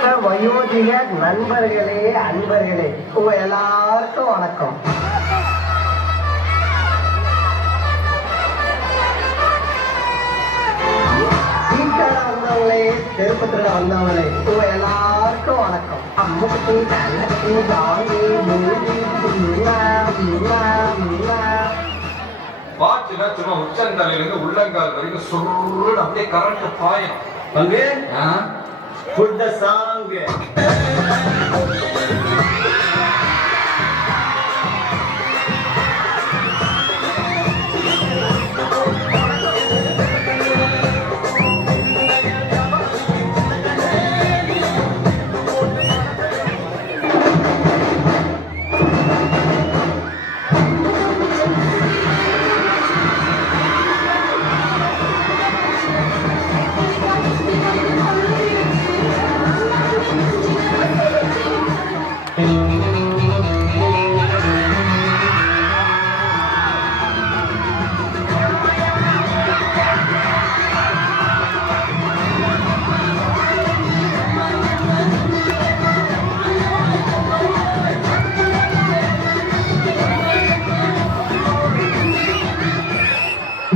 மூத்த வயோதிக நண்பர்களே, அன்பர்களே, உங்க எல்லாருக்கும் வணக்கம். சீட்டாட வந்தவங்களே, தெருப்பத்துல வந்தவங்களே, உங்க எல்லாருக்கும் வணக்கம். அம்முக்குட்டி தங்கச்சி ஜாலி வாட்சில சும்மா உச்சந்தலையிலிருந்து உள்ளங்கால் வரைக்கும் சொல்லுன்னு அப்படியே கரண்ட் பாயும். பங்கு put the song.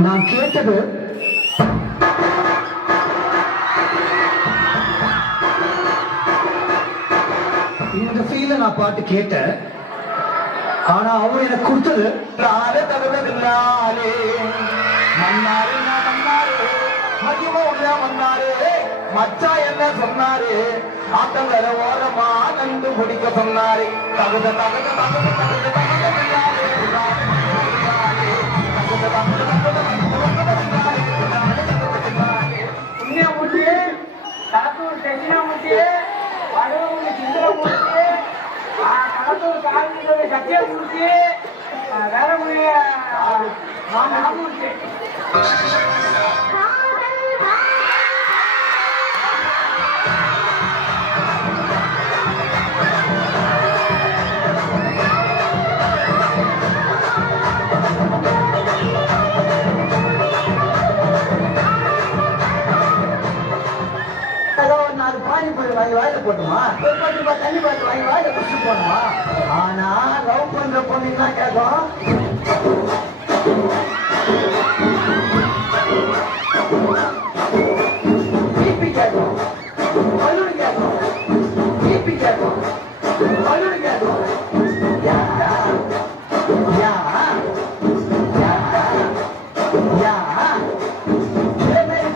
நான் கேட்டது இந்த ஃபீல நான் பாட்டு கேட்டேன். ஆனா அவர் எனக்கு கொடுத்தது மன்னாரு மகிம உள்ள மன்னாரு மச்சா என்ன சொன்னாரு, ஆத்தங்கர ஓரமா நந்து குடிக்க சொன்னாரு. தகுத தகுத தகுத தகுத புண்ணியமூர்த்தி, கடத்தூர் தென்னியாமூர்த்தி, வடவூர் சிந்திரமூர்த்தி, கடத்தூர் காலனியுடைய சத்தியமூர்த்தி, வேறமுடைய ராமூர்த்தி. வாங்கி வாயில போட்டுமா, ஒரு 10 ரூபாய் தண்ணி பாட்டு வாங்கி வாயில குடிச்சு போனோமா. ஆனா லவ் பண்ற பொண்ணு என்ன கேட்கும், பிபி கேட்கும், பல்லூர் கேட்கும், பிபி கேட்கும், பல்லூர் கேட்கும். யா யா யா யா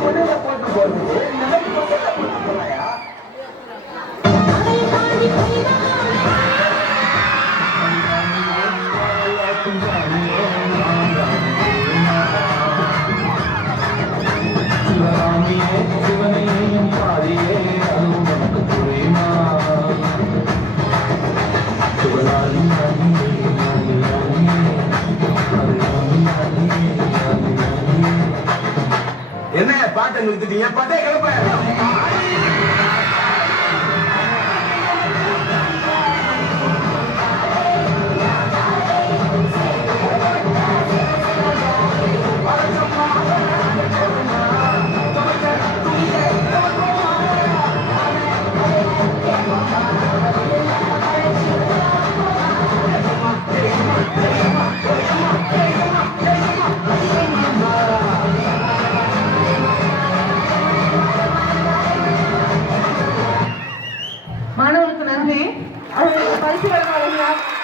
பொண்ணுல போட்டு போடுது, இந்த மாதிரி பொண்ணுல போட்டு போறாயா. என்ன பாட்டை நிறுத்திட்டீங்க, பாட்டே கிளப்ப. மாணவர்களுக்கு நன்றி. அவர்களுக்கு பரிசு வழங்க